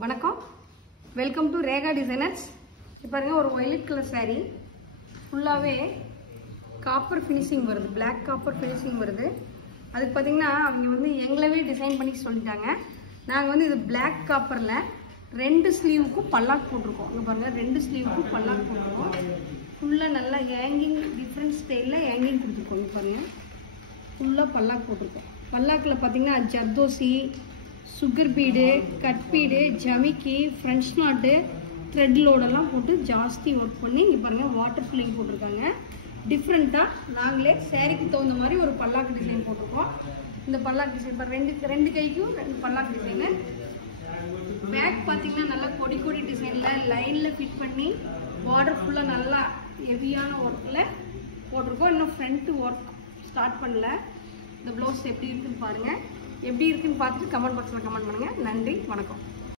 வணக்கம், welcome to Rekha designers. இப்போ பாருங்க, ஒரு வயலட் கலர் saree ஃபுல்லாகவே காப்பர் ஃபினிஷிங் வருது, பிளாக் காப்பர் ஃபினிஷிங் வருது. அதுக்கு பார்த்தீங்கன்னா அவங்க வந்து எங்களவே டிசைன் பண்ணி சொல்லிட்டாங்க. நாங்கள் வந்து இது பிளாக் காப்பரில் 2 ஸ்லீவுக்கும் பல்லாக் போட்டிருக்கோம். இங்கே பாருங்கள், 2 ஸ்லீவுக்கும் பல்லாக் போட்டிருக்கோம். ஃபுல்லாக நல்லா ஹேங்கிங், டிஃப்ரெண்ட் ஸ்டைலில் ஹேங்கிங் கொடுத்துருக்கோம். இங்கே பாருங்கள், ஃபுல்லாக பல்லாக் போட்டிருக்கோம். பல்லாக்கில் பார்த்தீங்கன்னா ஜர்தோசி, சுகர் பீடு, கட் பீடு, ஜமிக்கி, ஃப்ரெஞ்ச் நாட்டு, த்ரெட் லோடெல்லாம் போட்டு ஜாஸ்தி ஒர்க் பண்ணி இங்கே பாருங்கள் வாட்டர் ஃபில்லிங் போட்டிருக்காங்க. டிஃப்ரெண்ட்டாக நாங்களே சேரீக்கு தகுந்த மாதிரி ஒரு பல்லாக்கு டிசைன் போட்டிருக்கோம். இந்த பல்லாக்கு டிசைன் இப்போ ரெண்டு கைக்கும் 2 பல்லாக்கு டிசைனு. பேக் பார்த்தீங்கன்னா நல்லா கொடி கொடி டிசைனில் லைனில் ஃபிட் பண்ணி பார்டர் ஃபுல்லாக நல்லா ஹெவியான ஒர்க்கில் போட்டிருக்கோம். இன்னும் ஃப்ரண்ட்டு ஒர்க் ஸ்டார்ட் பண்ணல. இந்த ப்ளவுஸ் எப்படி இருக்குன்னு பாருங்கள். எப்படி இருக்குன்னு பார்த்துட்டு கமெண்ட் பாக்ஸில் கமெண்ட் பண்ணுங்கள். நன்றி, வணக்கம்.